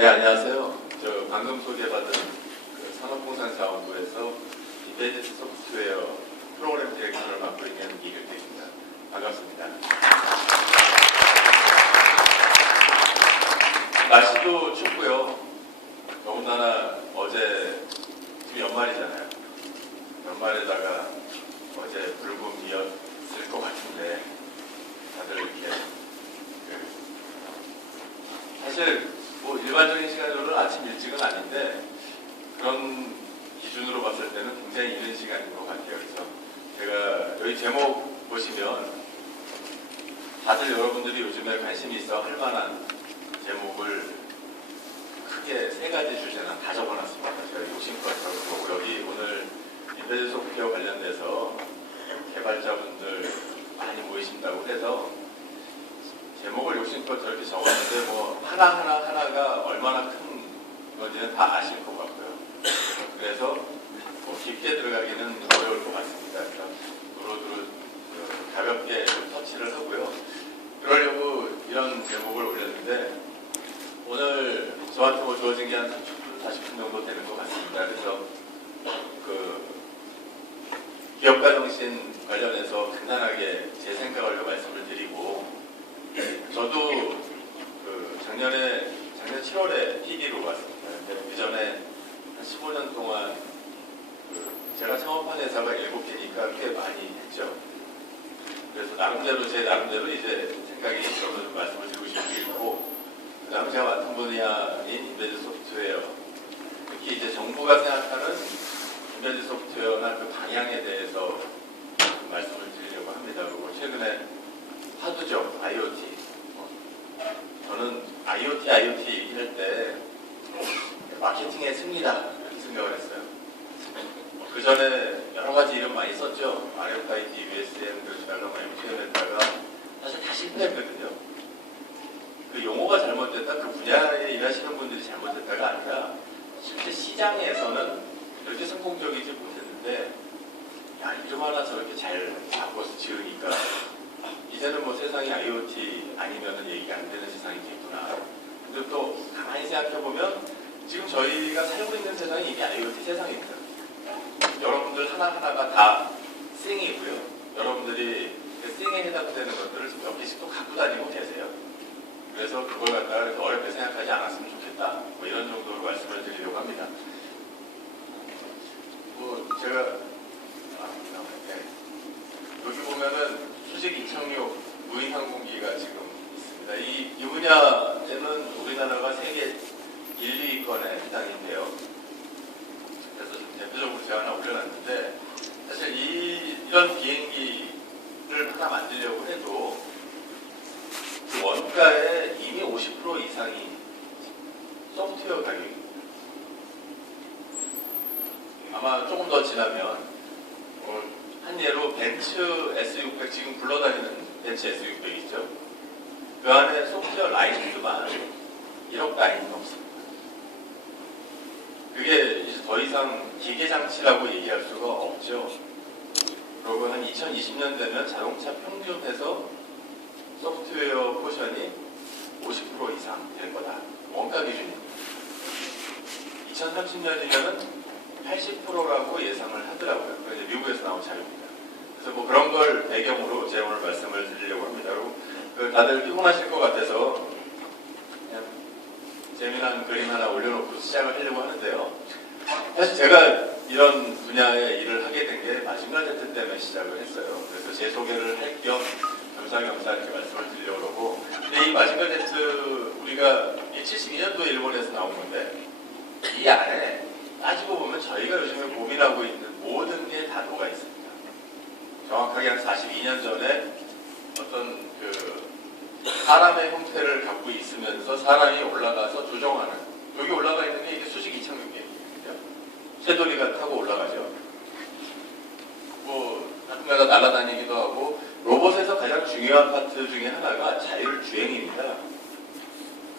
네, 안녕하세요. 저 방금 소개받은 그 산업공산자원부에서 인베디드 소프트웨어 프로그램 디렉터를 맡고 있는 이길택입니다. 반갑습니다. 날씨도 춥고요. 더군다나 어제 지금 연말이잖아요. 연말에다가 어제 불금이었을 것 같은데 다들 이렇게 사실 뭐 일반적인 시간으로는 아침 일찍은 아닌데 그런 기준으로 봤을 때는 굉장히 이른 시간인 것 같아요. 그래서 제가 여기 제목 보시면 다들 여러분들이 요즘에 관심이 있어 할 만한 제목을 크게 세 가지 주제는 다 적어놨습니다. 제가 욕심껏 적고 여기 오늘 인베디드 소프트웨어 관련돼서 개발자분들 많이 모이신다고 해서 제목을 욕심껏 저렇게 적었는데 뭐 하나가 얼마나 큰 건지는 다 아실 것 같고요. 그래서 뭐 깊게 들어가기는 어려울 것 같습니다. 그래서 두루두루 가볍게 좀 터치를 하고요. 그러려고 이런 제목을 올렸는데 오늘 저한테 뭐 주어진 게 한 30분, 40분 정도 되는 것 같습니다. 그래서 그 기업가 정신 관련해서 간단하게 제 생각을 말씀을 드리고 저도 그 작년 7월에 PD로 왔습니다. 근데 그 전에 한 15년 동안 제가 창업한 회사가 7개니까 꽤 많이 했죠. 그래서 제 나름대로 이제 생각이 있어서 좀 말씀을 드리고 싶은 게 있고, 그 다음에 제가 맡은 분야인 인베디드 소프트웨어, 특히 이제 정부가 생각하는 인베디드 소프트웨어나 그 방향에 대해서 말씀을 드리려고 합니다. 그리고 최근에 하도죠. IoT. 저는 IoT 얘기할 때 마케팅의 승리다 이렇게 생각을 했어요. 그 전에 여러 가지 이름 많이 썼죠. RFID, USM, 그런 많이 표현했다가 사실 다 실패했거든요. 그 용어가 잘못됐다, 그 분야에 일하시는 분들이 잘못됐다가 아니라 실제 시장에서는 그렇게 성공적이지 못했는데 야, 이름 하나 저렇게 잘 바꿔서 지으니까 이제는 뭐 세상이 IoT 아니면은 얘기가 안 되는 세상이 됐구나. 근데 또 가만히 생각해보면 지금 저희가 살고 있는 세상이 이게 IoT 세상입니다. 여러분들 하나하나가 다 쌩이고요. 여러분들이 그 쌩에 해당되는 것들을 지금 몇 개씩 또 갖고 다니고 계세요. 그래서 그걸 갖다가 그렇게 어렵게 생각하지 않았으면 좋겠다. 뭐 이런 정도로 말씀을 드리려고 합니다. 뭐 제가 여기 보면은 수직 이착륙 무인항공기가 지금 있습니다. 이 분야에는 우리나라가 세계 1, 2위권에 해당인데요. 그래서 좀 대표적으로 제가 하나 올려놨는데 사실 이런 비행기를 하나 만들려고 해도 그 원가의 이미 50% 이상이 소프트웨어 가격입니다. 아마 조금 더 지나면 한 예로 벤츠 S600 지금 굴러다니는 벤츠 S600 있죠. 그 안에 소프트웨어 라이센스만 1억 단위는 없습니다. 그게 이제 더 이상 기계장치라고 얘기할 수가 없죠. 그리고 한 2020년 되면 자동차 평균에서 소프트웨어 포션이 50% 이상 될 거다. 원가 기준입니다. 2030년이면은 80%라고 예상을 하더라고요. 그게 미국에서 나온 자료입니다. 그래서 뭐 그런 걸 배경으로 제가 오늘 말씀을 드리려고 합니다. 그리고 다들 피곤하실 것 같아서 그냥 재미난 그림 하나 올려놓고 시작을 하려고 하는데요. 사실 제가 이런 분야의 일을 하게 된 게 마징가 제트 때문에 시작을 했어요. 그래서 제 소개를 할 겸 겸사겸사 이렇게 말씀을 드리려고 그러고, 근데 이 마징가 제트 우리가 72년도에 일본에서 나온 건데 이 안에 따지고 보면 저희가 요즘에 고민하고 있는 모든 게 다 녹아 있습니다. 정확하게 한 42년 전에 어떤 그 사람의 형태를 갖고 있으면서 사람이 올라가서 조정하는, 여기 올라가 있는 게 이게 수직 이착륙 비행기거든요. 새돌이가 타고 올라가죠. 뭐 가끔가다 날아다니기도 하고, 로봇에서 가장 중요한 파트 중에 하나가 자율주행입니다.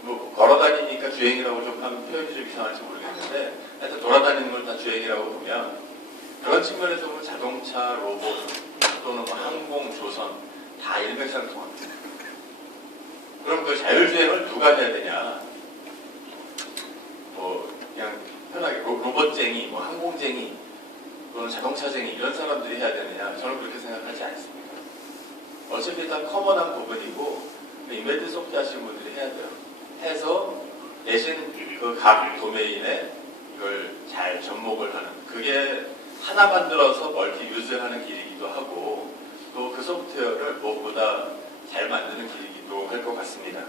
뭐 걸어다니니까 주행이라고 좀 하면 표현이 좀 이상할지 모르겠는데 하여튼 돌아다니는 걸 다 주행이라고 보면 그런 측면에서 보면 자동차, 로봇 또는 뭐 항공, 조선 다 일맥상통합니다. 그럼 그 자율주행을 누가 해야 되냐? 뭐 그냥 편하게 로봇쟁이, 뭐 항공쟁이, 또는 자동차쟁이 이런 사람들이 해야 되느냐? 저는 그렇게 생각하지 않습니다. 어차피 다 커먼한 부분이고 인베드 소프트 하시는 분들이 해야 돼요. 해서 대신 그 각 도메인에 이걸 잘 접목을 하는, 그게 하나 만들어서 멀티 유즈하는 길이기도 하고 또 그 소프트웨어를 무엇보다 잘 만드는 길이기도 할 것 같습니다.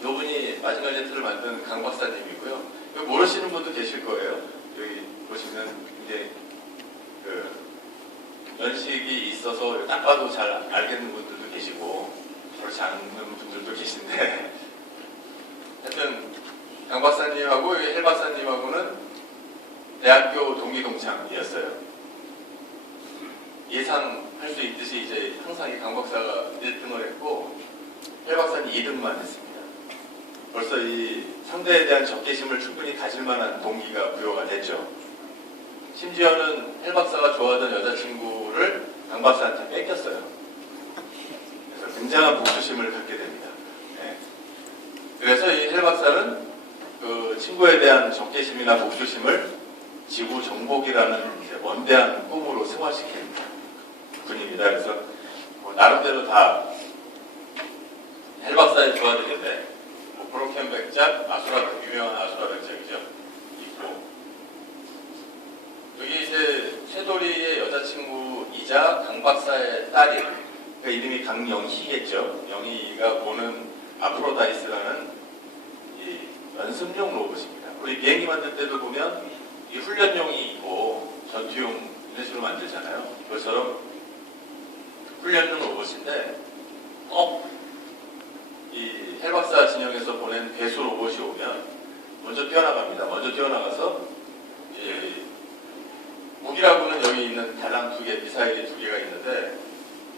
이분이 마지막 제트를 만든 강 박사님이고요. 이거 모르시는 분도 계실 거예요. 여기 보시면 이제 그 연식이 있어서 딱 봐도 잘 알겠는 분들도 계시고 그렇지 않은 분들도 계신데 하여튼 강 박사님하고 헬 박사님하고는 대학교 동기동창이었어요. 예상할 수 있듯이 이제 항상 이 강 박사가 1등을 했고 헬 박사는 2등만 했습니다. 벌써 이 상대에 대한 적개심을 충분히 가질 만한 동기가 부여가 됐죠. 심지어는 헬 박사가 좋아하던 여자친구를 강 박사한테 뺏겼어요. 그래서 굉장한 복수심을 갖게 됩니다. 네. 그래서 이 헬 박사는 그 친구에 대한 적개심이나 복수심을 지구 정복이라는 이제 원대한 꿈으로 승화시킨 분입니다. 그래서 뭐 나름대로 다 헬 박사의 좋아하는데 뭐 브로켄 백작, 유명한 아수라 백작이죠. 있고 여기 이제 최도리의 여자친구이자 강 박사의 딸이 그 이름이 강영희겠죠. 영희가 보는 아프로다이스라는 이 연습용 로봇입니다. 우리 비행기 만들 때도 보면 이 훈련용이 있고 전투용 이런 식으로 만들잖아요. 그것처럼 훈련용 로봇인데 이 헬 박사 진영에서 보낸 배수 로봇이 오면 먼저 뛰어나갑니다. 먼저 뛰어나가서 무기라고는 여기 있는 달랑 2개, 미사일이 2개가 있는데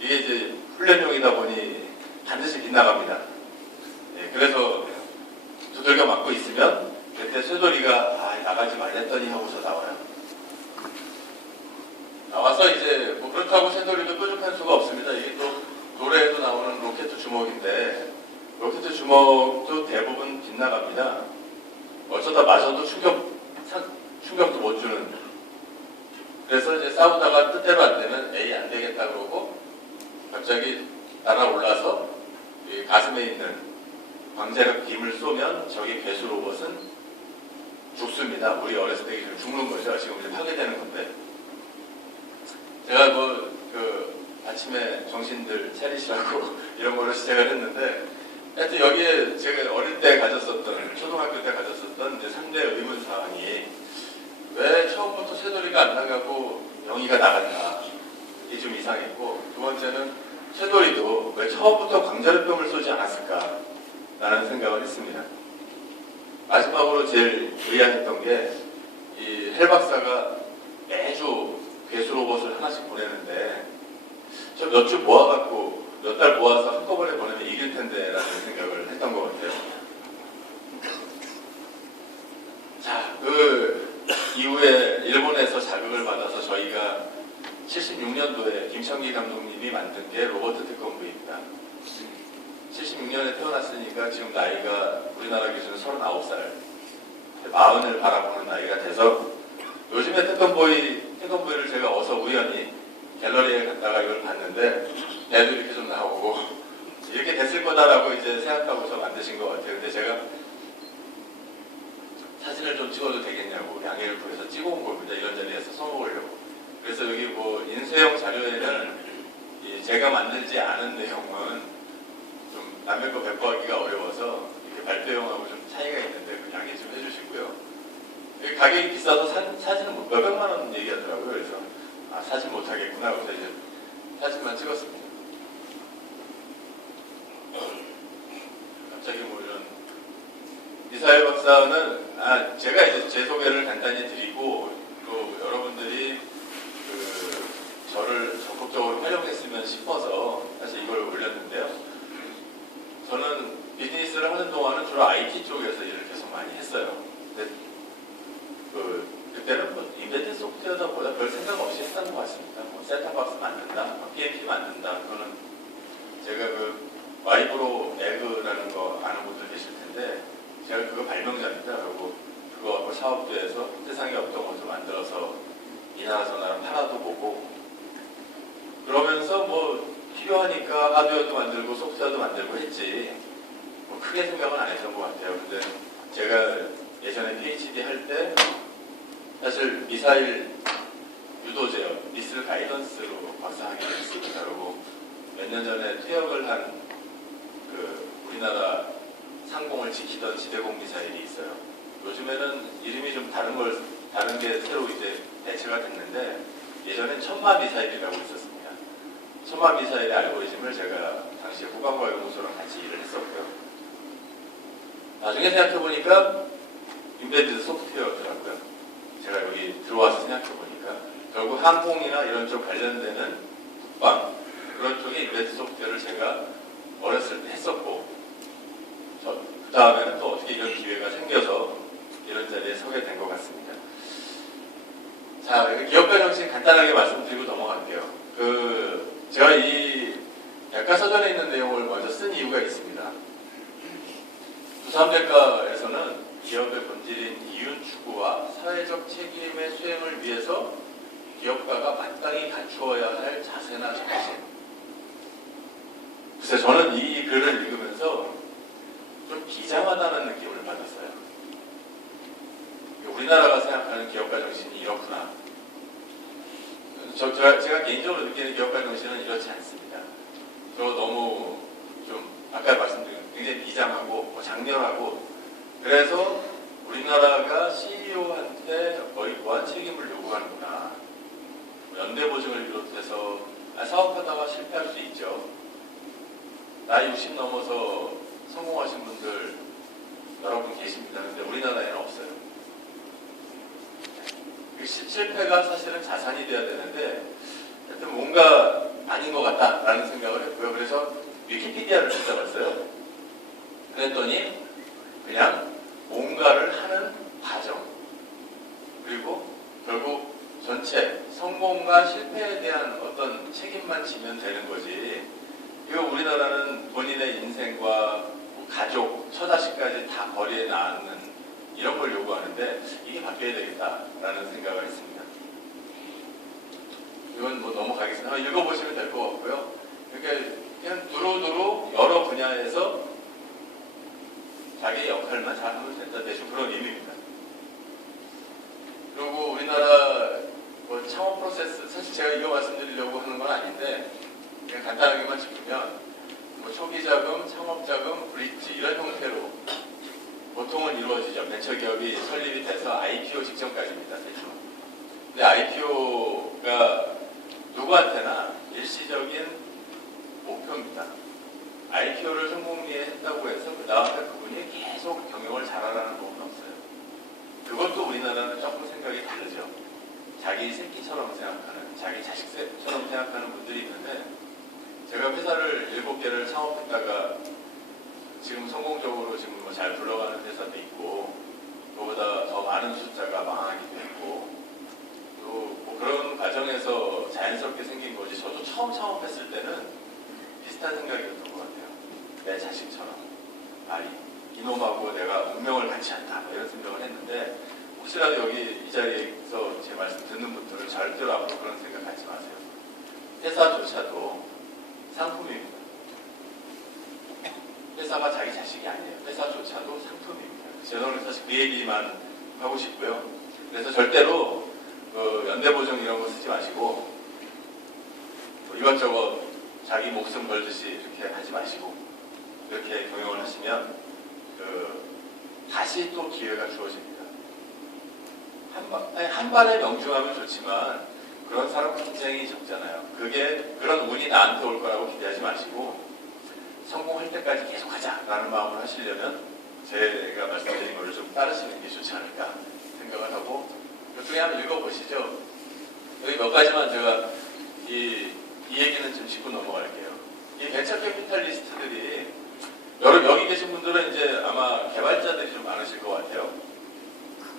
이게 이제 훈련용이다 보니 반드시 빗나갑니다. 네, 그래서 두들겨 맞고 있으면 그때 쇠돌이가 나가지 말랬더니 하고서 나와요. 나와서 이제 뭐 그렇다고 쇠돌이도 뾰족한 수가 없습니다. 이게 또 노래에도 나오는 로켓 주먹인데 로켓 주먹도 대부분 빗나갑니다. 어쩌다 맞아도 충격도 못 주는. 그래서 이제 싸우다가 뜻대로 안 되면 에이 안 되겠다 그러고 갑자기 날아올라서 가슴에 있는 광자력 빔을 쏘면 저기 배수 로봇은 죽습니다. 우리 어렸을 때 죽는 거죠. 지금 이제 파괴되는 건데. 제가 그 아침에 정신들 차리시라고 이런 걸로 시작을 했는데 하여튼 여기에 제가 어릴 때 가졌었던, 초등학교 때 가졌었던 이제 3대 의문사항이 왜 처음부터 쇠돌이가 안 나가고 영희가 나갔나, 이게 좀 이상했고, 두 번째는 쇠돌이도 왜 처음부터 광자력병을 쏘지 않았을까 라는 생각을 했습니다. 마지막으로 제일 의아했던 게 이 헬 박사가 매주 배수 로봇을 하나씩 보내는데 저 몇 주 모아갖고 몇 달 모아서 한꺼번에 보내면 이길 텐데 라는 생각을 했던 것 같아요. 자, 그 이후에 일본에서 자극을 받아서 저희가 76년도에 김창기 감독님이 만든 게 로버트 특검부입니다. 76년에 태어났으니까 지금 나이가 우리나라 기준으로 39살, 40을 바라보는 나이가 돼서 요즘에 태권보이를 제가 어서 우연히 갤러리에 갔다가 이걸 봤는데 애도 이렇게 좀 나오고 이렇게 됐을 거다라고 이제 생각하고서 만드신 것 같아요. 근데 제가 사진을 좀 찍어도 되겠냐고 양해를 구해서 찍어온 겁니다. 이런 자리에서 써먹으려고. 그래서 여기 뭐 인쇄용 자료에는 제가 만들지 않은 내용은 좀 남의 거 배포하기가 어려워서 이렇게 발표용하고 좀 차이가 있는데 그 양해 좀 해주시고요. 가격이 비싸서 사진은 몇백만 원 얘기하더라고요. 그래서 사진 못하겠구나 하고 이제 사진만 찍었습니다. 갑자기 뭐 이런 이사일 박사는 제가 이제 제 소개를 간단히 드리고 또 여러분들이 저를 적극적으로 활용했으면 싶어서 사실 이걸 올렸는데요. 저는 비즈니스를 하는 동안은 주로 IT 쪽에서 일을 계속 많이 했어요. 근데 그때는 뭐 인베드 소프트웨어다 보다 별 생각 없이 했던 것 같습니다. 뭐 셋탑박스 만든다, PMP 만든다. 그거는 제가 그 와이브로 에그라는 거 아는 분들 계실 사업부에서 세상에 없던 것을 만들어서 이나라 저나라 팔아도 보고 그러면서 뭐 필요하니까 하드웨어도 만들고 소프트웨어도 만들고 했지 뭐 크게 생각은 안 했던 것 같아요. 근데 제가 예전에 PhD 할 때 사실 미사일 유도제어, 미슬 가이던스로 박사학위를 했습니다. 그리고 몇 년 전에 퇴역을 한 우리나라 상공을 지키던 지대공 미사일이 있어요. 요즘에는 이름이 좀 다른 게 새로 이제 대체가 됐는데 예전엔 천마 미사일이라고 있었습니다. 천마 미사일의 알고리즘을 제가 당시에 국방과학연구소랑 같이 일을 했었고요. 나중에 생각해보니까 임베디드 소프트웨어더라고요. 제가 여기 들어와서 생각해보니까 결국 항공이나 이런 쪽 관련되는 국방 그런 쪽에 임베디드 소프트웨어를 제가 어렸을 때 했었고 그 다음에는 또 어떻게 이런 기회가 생겨서 이런 자리에 서게 된 것 같습니다. 자, 기업가 정신 간단하게 말씀드리고 넘어갈게요. 제가 이 약가서전에 있는 내용을 먼저 쓴 이유가 있습니다. 두산백과에서는 기업의 본질인 이윤 추구와 사회적 책임의 수행을 위해서 기업가가 마땅히 갖추어야 할 자세나 정신. 글쎄 저는 이 글을 읽으면서 좀 비장하다는 느낌을 받았어요. 우리나라가 생각하는 기업가 정신이 이렇구나. 제가 개인적으로 느끼는 기업가 정신은 이렇지 않습니다. 저 너무 좀 아까 말씀드린 굉장히 비장하고 장렬하고 그래서 우리나라가 CEO한테 거의 무한 책임을 요구하는구나. 연대보증을 비롯해서 사업하다가 실패할 수 있죠. 나이 60 넘어서 성공하신 분들 여러분 계십니다. 근데 우리나라에는 없어요. 실패가 사실은 자산이 돼야 되는데 하여튼 뭔가 아닌 것 같다라는 생각을 했고요. 그래서 위키피디아를 찾아봤어요. 그랬더니 그냥 뭔가를 하는 과정 그리고 결국 전체 성공과 실패에 대한 어떤 책임만 지면 되는 거지. 이거 우리나라는 본인의 인생과 가족, 처자식까지 다 거리에 낳는 이런 걸 요구하는데 이게 바뀌어야 되겠다라는 생각을 했습니다. 이건 뭐 넘어가겠습니다. 한번 읽어보시면 될 것 같고요. 이렇게 그냥 두루두루 여러 분야에서 자기의 역할만 잘하면 된다. 대충 그런 의미입니다. 그리고 우리나라 뭐 창업 프로세스, 사실 제가 이거 말씀드리려고 하는 건 아닌데 그냥 간단하게만 짚으면 뭐 초기 자금, 창업 자금, 브릿지 이런 형태로 보통은 이루어지죠. 벤처기업이 설립이 돼서 IPO 직전까지입니다. 대충. 근데 IPO가 누구한테나 일시적인 목표입니다. IPO를 성공리에 했다고 해서 그 다음에 그분이 계속 경영을 잘하라는 법은 없어요. 그것도 우리나라는 조금 생각이 다르죠. 자기 새끼처럼 생각하는, 자기 자식처럼 생각하는 분들이 있는데 제가 회사를 7개를 창업했다가 지금 성공적으로 지금 뭐 잘 굴러가는 회사도 있고 그보다 더 많은 숫자가 망하기도 했고 또 뭐 그런 과정에서 자연스럽게 생긴 거지. 저도 처음 창업했을 때는 비슷한 생각이었던 것 같아요. 내 자식처럼 이놈하고 내가 운명을 같이 한다 이런 생각을 했는데 혹시라도 여기 이 자리에서 제 말씀 듣는 분들은 절대로 앞으로 그런 생각 갖지 마세요. 회사조차도 상품입니다. 회사가 자기 자식이 아니에요. 회사조차도 상품입니다. 저는 사실 그 얘기만 하고 싶고요. 그래서 절대로 연대보증 이런 거 쓰지 마시고 뭐 이것저것 자기 목숨 걸듯이 이렇게 하지 마시고 이렇게 경영을 하시면 다시 또 기회가 주어집니다. 한 발의 명중하면 좋지만 그런 사람 굉장히 적잖아요. 그런 운이 나한테 올 거라고 기대하지 마시고 성공할 때까지 계속 하자라는 마음을 하시려면 제가 말씀드린 것을 좀 따르시는 게 좋지 않을까 생각을 하고 이쪽에 한번 읽어보시죠. 여기 몇 가지만 제가 이 얘기는 좀 짚고 넘어갈게요. 이 벤처 캐피탈리스트들이 여기 계신 분들은 이제 아마 개발자들이 좀 많으실 것 같아요.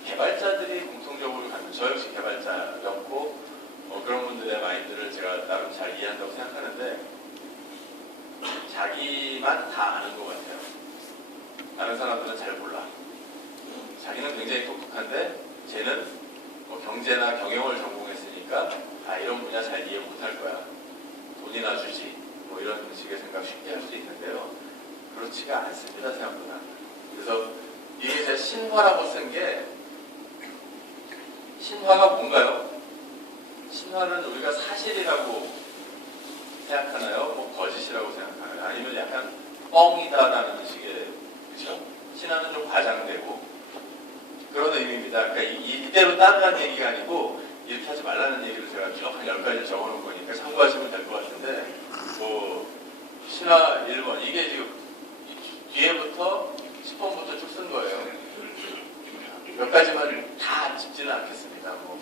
개발자들이 공통적으로 갖는 저 역시 개발자였고 그런 분들의 마인드를 제가 나름 잘 이해한다고 생각하는데 자기만 다 아는 것 같아요. 다른 사람들은 잘 몰라. 자기는 굉장히 똑똑한데 쟤는 뭐 경제나 경영을 전공했으니까 이런 분야 잘 이해 못할 거야. 돈이나 주지. 뭐 이런 식의 생각 쉽게 할 수 있는데요. 그렇지가 않습니다, 생각보다. 그래서 이게 이제 신화라고 쓴 게, 신화가 뭔가요? 신화는 우리가 사실이라고 생각하나요? 뭐 거짓이라고 생각하나요? 아니면 약간 뻥이다라는 식의, 그렇죠? 신화는 좀 과장되고 그런 의미입니다. 그러니까 이대로 따르라는 얘기가 아니고 이렇게 하지 말라는 얘기를 제가 쭉 한 10가지 적어놓은 거니까 참고하시면 될 것 같은데, 뭐 신화 1번 이게 지금 뒤에부터 10번부터 쭉 쓴 거예요. 몇 가지만 다 짚지는 않겠습니다. 뭐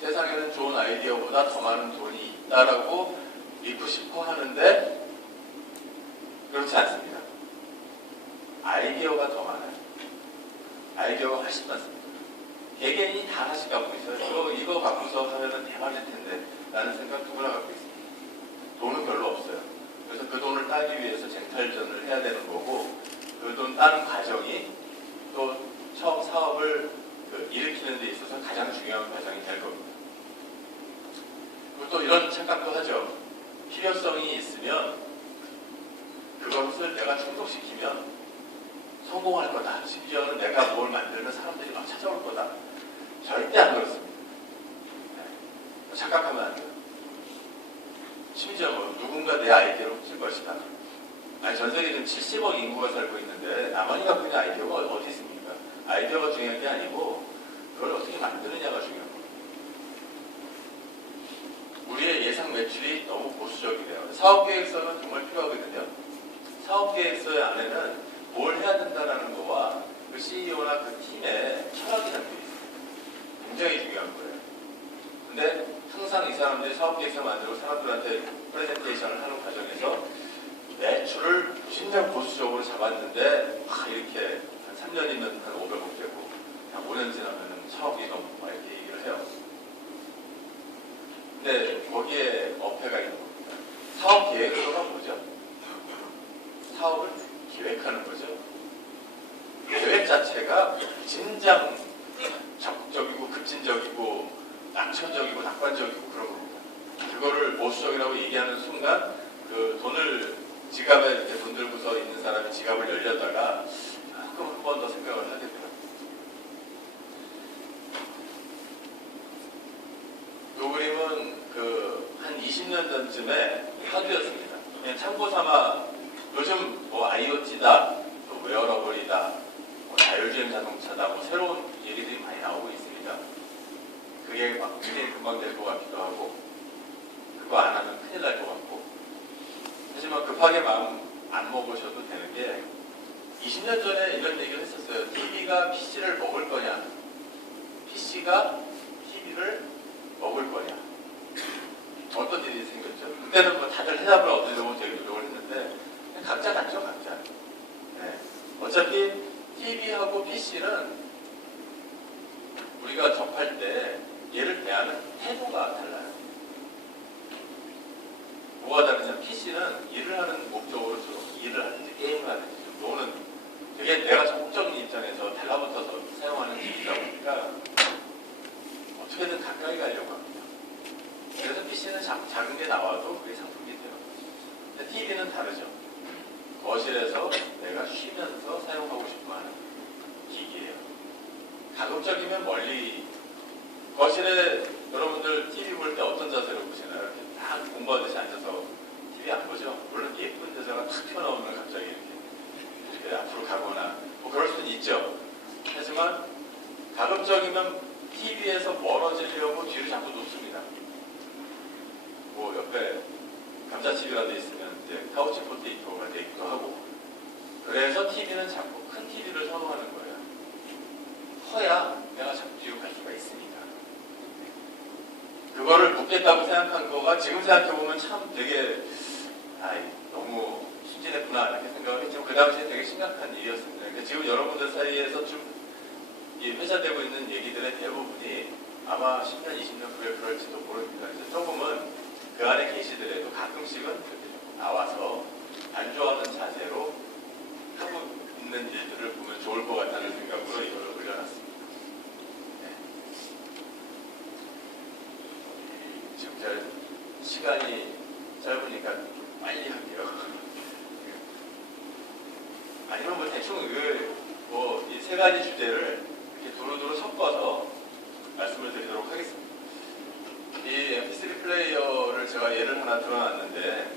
세상에는 좋은 아이디어보다 더 많은 돈이 있다라고 믿고 싶어 하는데 그렇지 않습니다. 아이디어가 더 많아요. 아이디어가 훨씬 많습니다. 개개인이 다 하나씩 갖고 있어요. 이거 갖고서 하면은 대박일 텐데 라는 생각 누구나 갖고 있습니다. 돈은 별로 없어요. 그래서 그 돈을 따기 위해서 쟁탈전을 해야 되는 거고, 그 돈 따는 과정이 또 처음 사업을 일으키는 데 있어서 가장 중요한 과정이 될 겁니다. 그리고 또 이런 착각도 하죠. 필요성이 있으면 그것을 내가 충족시키면 성공할 거다. 심지어는 내가 뭘 만들면 사람들이 막 찾아올 거다. 절대 안 그렇습니다. 네. 착각하면 안 돼요. 심지어 뭐 누군가 내 아이디어를 훔칠 것이다. 전 세계에 지금 70억 인구가 살고 있는데 나만이 갖고 있는 아이디어가 어디 있습니까? 아이디어가 중요한 게 아니고 그걸 어떻게 만드느냐가 중요한 거예요. 우리의 예상 매출이 너무 보수적이래요. 사업계획서는 정말 필요하거든요. 사업계획서 안에는 뭘 해야 된다는 거와 그 CEO나 그 팀의 철학이 담겨 있어요. 굉장히 중요한 거예요. 근데 항상 이 사람들이 사업계획서 만들고 사람들한테 프레젠테이션을 하는 과정에서 매출을 진짜 보수적으로 잡았는데 이렇게 한 3년이면 한 500억 되고 한 5년 지나면 1000억이 넘고 이렇게 얘기를 해요. 근데 거기에 어폐가 있는 겁니다. 사업 계획서가 뭐죠? 사업을 기획하는 거죠. 계획 자체가 진작 적극적이고 급진적이고 낙천적이고 낙관적이고 그런 겁니다. 그거를 보수적이라고 얘기하는 순간 그 돈을 지갑에 이렇게 돈 들고서 있는 사람이 지갑을 열려다가 그럼 한 번 더 생각을 하게 돼요. 이 그림은 한 20년 전쯤에 화두였습니다. 그냥 참고 삼아 요즘 뭐 IoT다, 또 웨어러블이다, 뭐 자율주행 자동차다, 뭐 새로운 얘기들이 많이 나오고 있습니다. 그게 막 굉장히 금방 될 것 같기도 하고, 그거 안 하면 큰일 날 것 같고. 하지만 급하게 마음 안 먹으셔도 되는 게 20년 전에 이런 얘기를 했었어요. TV가 PC를 먹을 거냐, PC가 TV를 먹을 거냐. 어떤 일이 생겼죠? 그때는 뭐 다들 해답을 얻으려고 되게 노력을 했는데 각자 다죠, 각자. 네. 어차피 TV하고 PC는 우리가 접할 때 얘를 대하는 태도가 달라요. 뭐가 다르냐면 PC는 일을 하는 목적으로 좀 일을 하든지 게임을 하든지 좀 노는, 되게 내가 적극적인 입장에서 달라붙어서 사용하는 기기다 보니까 어떻게든 가까이 가려고 합니다. 그래서 PC는 작은 게 나와도 그게 상품이 돼요. 근데 TV는 다르죠. 거실에서 내가 쉬면서 사용하고 싶어 하는 기기예요. 가급적이면 멀리, 거실에 여러분들 TV 볼 때 어떤 자세로 보시나요? 이렇게 딱 공부하듯이 앉아서 TV 안 보죠? 물론 예쁜 여자가 탁 튀어나오면 갑자기 이렇게 앞으로 가거나 뭐 그럴 수는 있죠. 하지만 가급적이면 TV에서 멀어지려고 뒤를 자꾸 놓습니다. 뭐 옆에 감자칩이라도 있으면 이제 카우치 포테이토가 돼 있기도 하고, 그래서 TV는 자꾸 큰 TV를 선호하는 거예요. 커야 내가 자꾸 뒤로 갈 수가 있으니까. 그거를 묻겠다고 생각한 거가 지금 생각해보면 참 되게 너무 순진했구나 이렇게 생각을 했지만 그 당시에 되게 심각한 일이었습니다. 그러니까 지금 여러분들 사이에서 좀 회자되고 있는 얘기들의 대부분이 아마 10년, 20년 후에 그럴지도 모릅니다. 그래서 조금은 그 안에 계시더라도 가끔씩은 이렇게 나와서 안 좋아하는 자세로 하고 있는 일들을 보면 좋을 것 같다는 생각으로 이걸 올려놨습니다. 않았습니다. 네. 지금 제가 시간이 짧으니까 좀 빨리 할게요. 아니면 뭐 대충 이 세 가지 주제를 이렇게 두루두루 섞어서 말씀을 드리도록 하겠습니다. 이 MP3 플레이어를 제가 예를 하나 들어놨는데,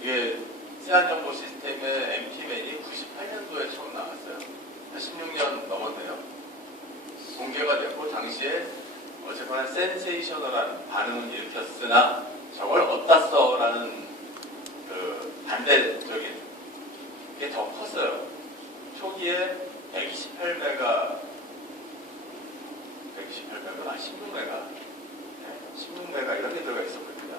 이게 세안정보 시스템의 MP맨이 98년도에 처음 나왔어요. 한 16년 넘었네요. 공개가 됐고, 당시에 어쨌거나 센세이셔널한 반응을 일으켰으나 저걸 어디다 써라는 그 반대적인 게 더 컸어요. 초기에 128메가, 16메가, 16메가 이런 게 들어가 있었거든요.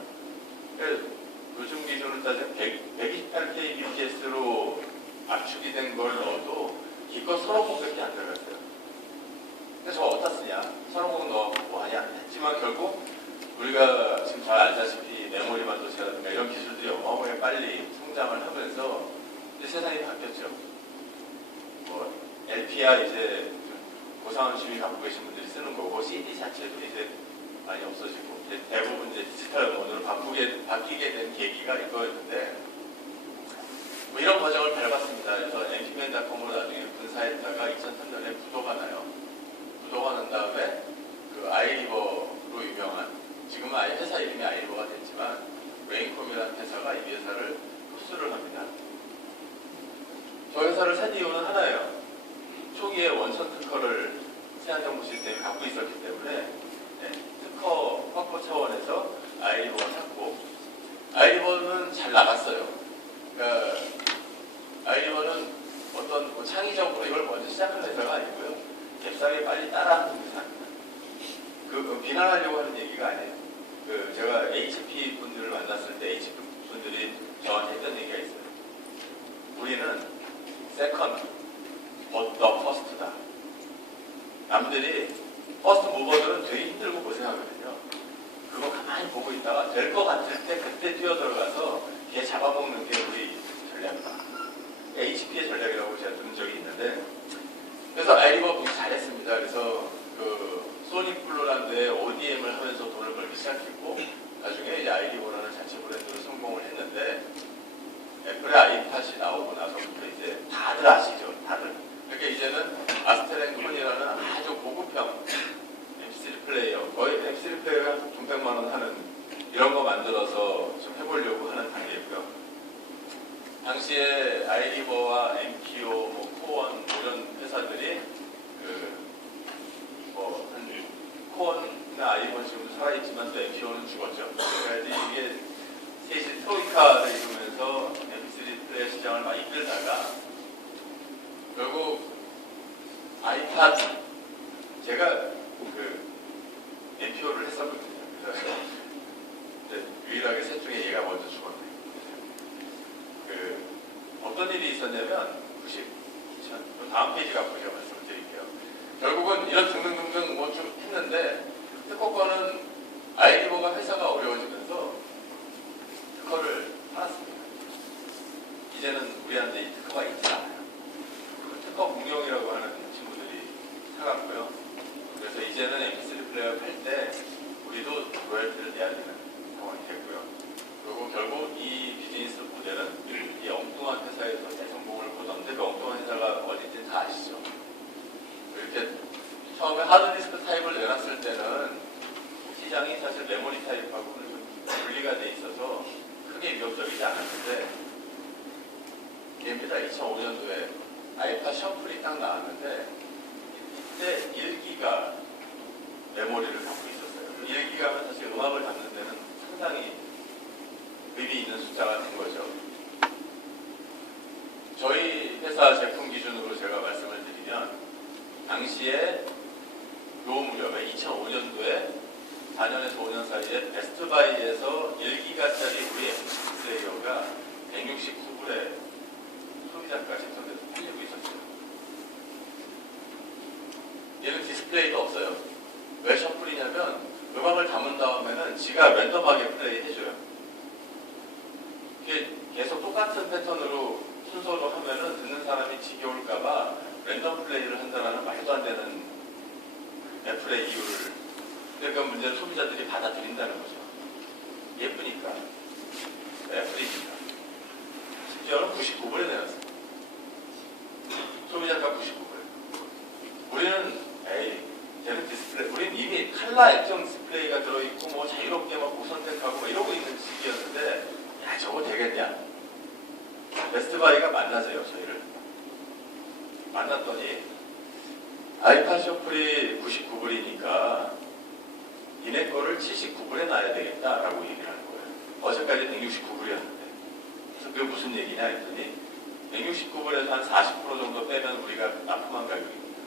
요즘 기준으로 따지면 128kbps로 압축이 된 걸 넣어도 기껏 30곡밖에 안 들어갔어요. 근데 저거 어디다 쓰냐? 30곡 넣어보고 했지만 결국 우리가 지금 잘 알다시피 메모리 반도체라든가 이런 기술들이 어마어마하게 빨리 성장을 하면서 이제 세상이 바뀌었죠. 뭐 LP야 이제 고상원 시위 갖고 계신 분들이 쓰는 거고, CD 자체도 이제 많이 없어지고 대부분 이제 디지털 모드로 바뀌게 된 계기가 이거였는데, 뭐 이런 과정을 밟았습니다. 그래서 MP맨닷컴으로 나중에 분사했다가 2003년에 부도가 나요. 부도가 난 다음에 그 아이리버로 유명한, 지금은 아예 회사 이름이 아이리버가 됐지만 웨인콤이라는 회사가 이 회사를 흡수를 합니다. 저 회사를 산 이유는 하나예요. 초기에 원천 특허를 세안정보 시스템이 갖고 있었기 때문에 특허 확보 차원에서 아이리버가 샀고, 아이리버는 잘 나갔어요. 그러니까 아이리버는 어떤 뭐 창의적으로 이걸 먼저 시작한 회사가 아니고요. 잽싸게 빨리 따라하는 회사입니다. 비난하려고 하는 얘기가 아니에요. 제가 HP 분들을 만났을 때 HP 분들이 저한테 했던 얘기가 있어요. 우리는 세컨드, but the first다. 남들이 퍼스트 무버들은 되게 힘들고 고생하거든요. 그거 가만히 보고 있다가 될 것 같을 때 그때 뛰어들어가서 걔 잡아먹는 게 우리 전략이다. HP의 전략이라고 제가 들은 적이 있는데, 그래서 아이리버 분이 잘했습니다. 그래서 소닉블루라는 데에 ODM을 하면서 돈을 벌기 시작했고, 나중에 이제 아이리버라는 자체 브랜드로 성공을 했는데, 애플의 아이팟이 나오고 나서부터 이제 다들 아시죠? 다들. 그러니까 이제는 아스트랭콘이라는 아주 고급형 MP3 플레이어, 거의 MP3 플레이어가 200만 원 하는 이런 거 만들어서 좀 해보려고 하는 단계고요. 당시에 아이리버와 MPO, 코원 이런 회사들이 코원이나 아이리버 지금도 살아있지만 또 MPO는 죽었죠. 그러니까 이게 셋이 트로이카를 이루면서 MP3 플레이어 시장을 막 이끌다가 결국 아이팟, 제가 MPO를 했었거든요. 그래서 유일하게 셋 중에 얘가 먼저 죽었네. 어떤 일이 있었냐면 2000, 다음 페이지 갖고 제가 말씀을 드릴게요. 결국은 이런 등등등등 뭐 좀 했는데, 특허권은 아이리버가 회사가 어려워지면서 특허를 팔았습니다. 이제는 우리한테 이 특허가 있지 않아요. 특허 공룡이라고 하는 친구들이 사갔고요. 그래서 이제는 MP3 플레이어 팔 때 우리도 로열티를 내야 되는 상황이 됐고요. 그리고 결국 이 비즈니스 모델은 이 엉뚱한 회사에서 대성공을 보던데, 그 엉뚱한 회사가 어딘지 다 아시죠? 이렇게 처음에 하드디스크 타입을 내놨을 때는 시장이 사실 메모리 타입하고는 좀 분리가 돼 있어서 크게 위협적이지 않았는데, 얘입니다. 2005년도에 아이팟 셔플이 딱 나왔는데, 이때 1기가 메모리를 갖고 있었어요. 1기가면 사실 음악을 담는 데는 상당히 의미 있는 숫자가 된 거죠. 저희 회사 제품 기준으로 제가 말씀을 드리면, 당시에 요 무렵에 2005년도에 4년에서 5년 사이에 베스트바이에서 1기가짜리 우리 MP3 플레이어가 169불에 소비자가까지 전에서 팔리고 있었어요. 얘는 디스플레이도 없어요. 왜 셔플이냐면 음악을 담은 다음에는 지가 랜덤하게 플레이 해줘요. 이게 계속 똑같은 패턴으로 순서로 하면은 듣는 사람이 지겨울까봐 랜덤 플레이를 한다는 말도 안 되는 애플의 이유를, 그러니까 문제는 소비자들이 받아들인다는 거죠. 예쁘니까. 애플이니까. 심지어는 99불에 내놨어요. 소비자가 99불. 우리는 쟤는 디스플레이, 우리는 이미 칼라 액정 디스플레이가 들어있고 뭐 자유롭게 막 고선택하고 막 이러고 있는 시기였는데, 야 저거 되겠냐? 베스트바이가 만나세요, 저희를. 만났더니 아이팟 셔플이 99불이니까 니네 거를 79불에 놔야 되겠다라고 얘기를 하는 거예요. 어제까지 169불이었는데. 그래서 그게 무슨 얘기냐 했더니 169불에서 한 40% 정도 빼면 우리가 납품한 가격입니다.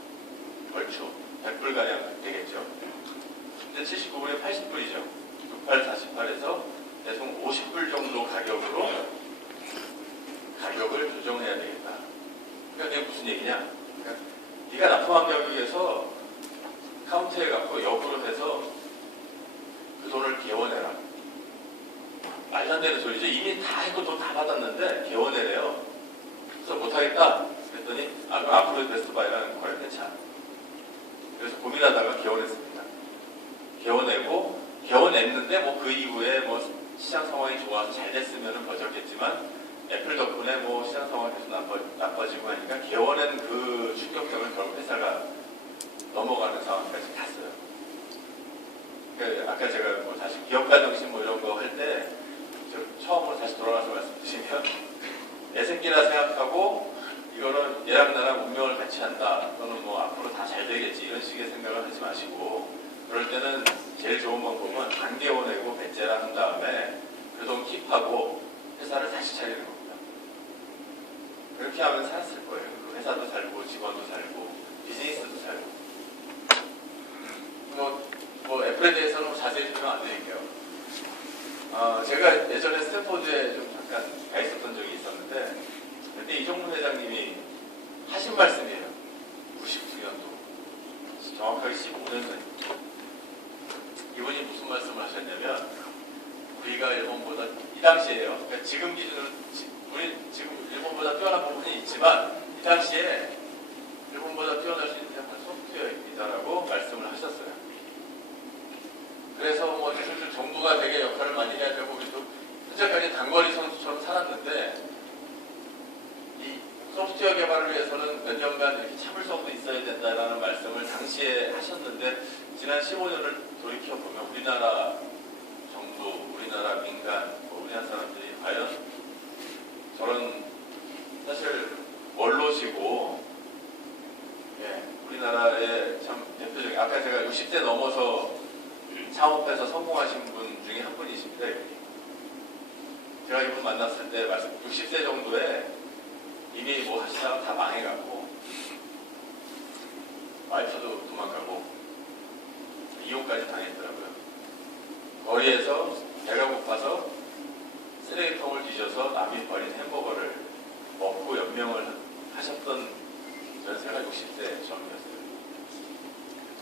얼추 100불가량 되겠죠. 근데 79불에 80불이죠. 68, 48에서 대충 50불 정도 가격을 조정해야 되겠다. 그러니까 이게 무슨 얘기냐? 그러니까 네가 납품한 가격에서 카운트해 갖고 역으로 해서 그 돈을 개원해라. 말도 안 되는 소리죠. 이미 다 했고 돈 다 받았는데 개원해래요. 그래서 못하겠다. 그랬더니 그럼 앞으로 베스트바이라는 거래 끊자. 그래서 고민하다가 개원했습니다. 개원했는데 뭐 그 이후에 뭐 시장 상황이 좋아서 잘 됐으면 버텼겠지만 애플 덕분에 뭐 시장 상황이 계속 나빠지고 하니까 개원한 그 충격적을 결국 회사가 넘어가는 상황까지 갔어요. 그러니까 아까 제가 뭐 다시 기업가 정신 뭐 이런 거 할 때 처음으로 다시 돌아가서 말씀드리면 내 새끼라 생각하고 이거는 얘랑 나랑 운명을 같이 한다. 또는 뭐 앞으로 다 잘 되겠지 이런 식의 생각을 하지 마시고, 그럴 때는 제일 좋은 방법은 안 개원하고 배째라 한 다음에 그 돈 킵하고 회사를 다시 차리는 겁니다. 그렇게 하면 살았을 거예요. 회사도 살고 직원도 살고 비즈니스도 살고. 뭐 애플에 대해서는 뭐 자세히 설명 안 드릴게요. 제가 예전에 스탠포드에 좀 잠깐 가 있었던 적이 있었는데, 그때 이종문 회장님이 하신 말씀이에요. 99년도. 정확하게 15년 전입니다. 이분이 무슨 말씀을 하셨냐면, 우리가 일본보다 이 당시에요. 그러니까 지금 기준으로 우리 지금 일본보다 뛰어난 부분이 있지만 이 당시에 일본보다 뛰어날 수 있는 게 소프트웨어입니다라고 말씀을 하셨어요. 그래서 뭐 사실 정부가 되게 역할을 많이 해야 되고 우리도 현재까지 단거리 선수처럼 살았는데 이 소프트웨어 개발을 위해서는 몇 년간 이렇게 참을성도 있어야 된다라는 말씀을 당시에 하셨는데, 지난 15년을 돌이켜보면 우리나라 정부, 우리나라 민간, 우리나라 사람들이 과연 저런 사실 원로시고, 우리나라의 참 대표적인, 아까 제가 60대 넘어서 창업해서 성공하신 분 중에 한 분이십니다. 제가 이분 만났을 때 60대 정도에 이미 뭐 하시다가 다 망해갖고 와이프도 도망가고 이혼까지 당했더라고요. 거리에서 배가 고파서 쓰레기통을 뒤져서 남이 버린 햄버거를 먹고 연명을 하셨던 연세가 60대 처음이었어요.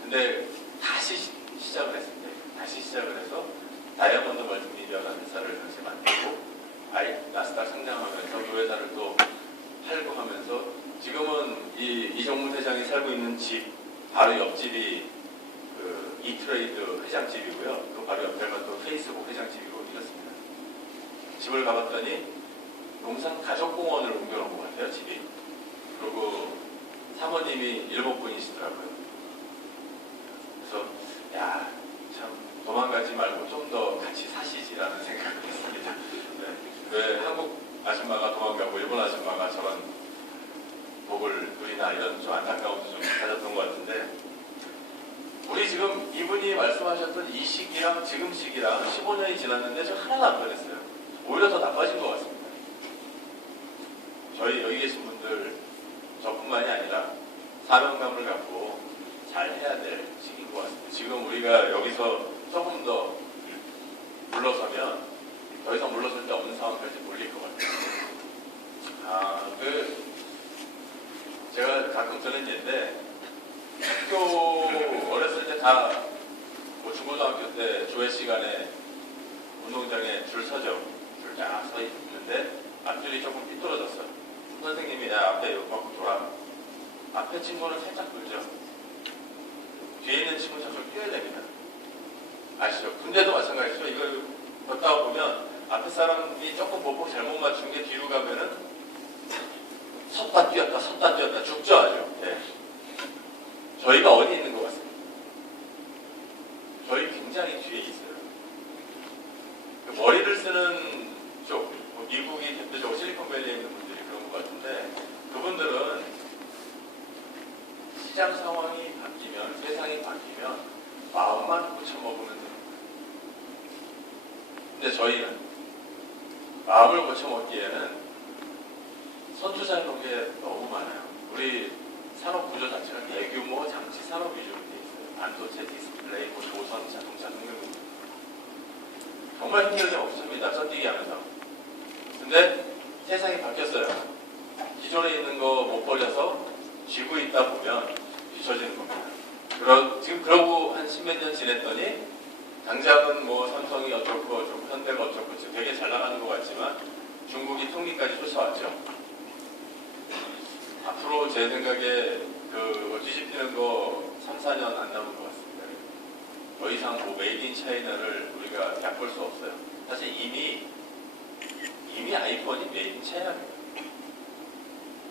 근데 다시 시작을 했습니다. 다시 시작을 해서 다이아몬드 멀티미디어라는 회사를 당시 만들고 나스닥 상장하면서 그 회사를 또 팔고 하면서 지금은 이종문 회장이 살고 있는 집 바로 옆집이 그 이트레이드 회장집이고요. 그 바로 옆에가 또 페이스북 회장집이고 이렇습니다. 집을 가봤더니 용산 가족공원을 옮겨놓은 것 같아요, 집이. 그리고 사모님이 일본 분이시더라고요. 그래서 야, 참 도망가지 말고 좀 더 같이 사시지라는 생각을 했습니다. 왜 한국 아줌마가 도망가고 일본 아줌마가 저런 복을 누리나 이런 좀 안타까움도 좀 가졌던 것 같은데, 우리 지금 이분이 말씀하셨던 이 시기랑 지금 시기랑 15년이 지났는데 저 하나도 안 변했어요. 오히려 더 나빠진 것 같습니다. 저희 여기 계신 분들 저뿐만이 아니라 사명감을 갖고 잘 해야 될 시기인 것 같습니다. 지금 우리가 여기서 조금 더 물러서면 더 이상 물러설 데 없는 상황까지 몰릴 것 같아요. 제가 가끔 드는 예인데, 학교 어렸을 때 다 뭐 중고등학교 때 조회 시간에 운동장에 줄 서죠. 줄 쫙 서 있는데 앞줄이 조금 삐뚤어졌어요. 선생님이 야 앞에 요만큼 돌아. 앞에 친구는 살짝 돌죠. 뒤에 있는 친구는 저쪽을 뛰어야 됩니다. 아시죠? 군대도 마찬가지죠. 이걸 걷다가 보면 앞에 사람이 조금 보폭 잘못 맞춘 게 뒤로 가면은 섰다 뛰었다 죽죠 아주. 네. 저희가 어디 있는 것 같습니다. 저희 굉장히 뒤에 있어요. 머리를 쓰는 쪽, 뭐 미국이 대표적으로 실리콘밸리에 있는 분들이 그런 것 같은데 그분들은 시장 상황이 바뀌면, 세상이 바뀌면 마음만 고쳐먹으면 됩니다. 근데 저희는 마음을 고쳐먹기에는 선투자해놓은 게 너무 많아요. 우리 산업 구조 자체가 대규모 장치 산업 위주로 돼 있어요. 반도체, 디스플레이, 뭐 조선, 자동차 등등. 정말 힘들게 없습니다. 썬뛰기 하면서. 근데 세상이 바뀌었어요. 기존에 있는 거 못 버려서 쥐고 있다 보면 뒤처지는 겁니다. 지금 그러고 한 십몇 년 지냈더니 당장은 뭐 삼성이 어쩌고 현대가 어쩌고 지금 되게 잘 나가는 것 같지만 중국이 통기까지 쫓아왔죠. 앞으로 제 생각에 뒤집히는 거 3, 4년 안 남은 것 같습니다. 더 이상 뭐 메이드 인 차이나를 우리가 얕볼 수 없어요. 사실 이미 아이폰이 메이드 인 차이나입니다.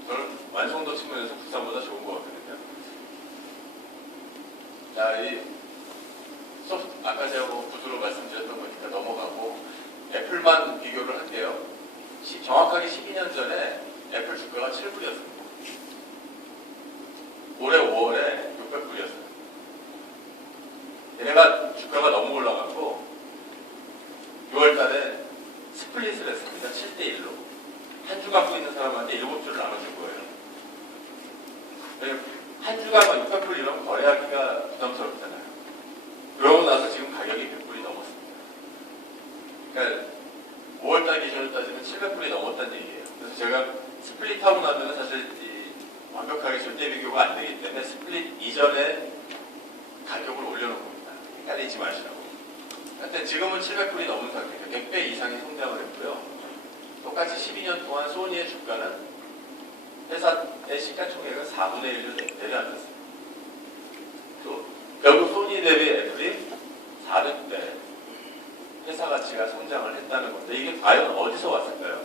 저는 완성도 측면에서 국산보다 좋은 것 같거든요. 자, 아까 제가 뭐 구두로 말씀드렸던 거니까 넘어가고 애플만 비교를 할게요. 정확하게 12년 전에 애플 주가가 7불이었습니다. 올해 5월에 600불이었어요. 얘네가 주가가 너무 올라갔고 6월 달에 스플릿을 했습니다. 7대1로. 한 주 갖고 있는 사람한테 7주를 나눠줄 거예요. 한 주 갖고 600불이면 거래하기가 부담스럽잖아요. 그러고 나서 지금 가격이 100불이 넘었습니다. 그러니까 5월달 기준으로 따지면 700불이 넘었다는 얘기예요. 그래서 제가 스플릿하고 나면 사실 완벽하게 절대 비교가 안 되기 때문에 스플릿 이전에 가격을 올려놓은 겁니다. 헷갈리지 마시라고. 하여튼 지금은 700불이 넘은 상태니까 100배 이상의 성장을 했고요. 똑같이 12년 동안 소니의 주가는 회사의 시가총액은 4분의 1로 내려앉았습니다. 또 결국 소니 대비 애플이 400배 회사 가치가 성장을 했다는 건데 이게 과연 어디서 왔을까요?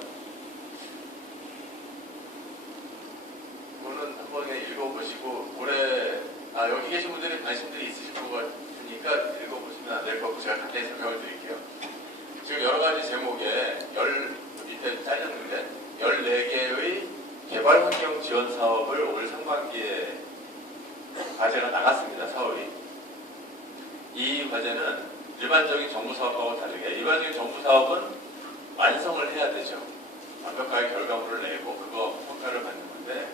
이거는 한번 읽어보시고 올해 여기 계신 분들이 관심들이 있으실 것 같으니까 읽어보시면 안 될 것 같고 제가 간단히 설명을 드릴게요. 지금 여러 가지 제목에 밑에 잘렸는데 14개의 개발 환경 지원 사업을 올 상반기에 과제가 나갔습니다. 사업이. 이 과제는 일반적인 정부 사업하고 다르게 일반적인 정부 사업은 완성을 해야 되죠. 완벽하게 결과물을 내고 그거 평가를 받는 건데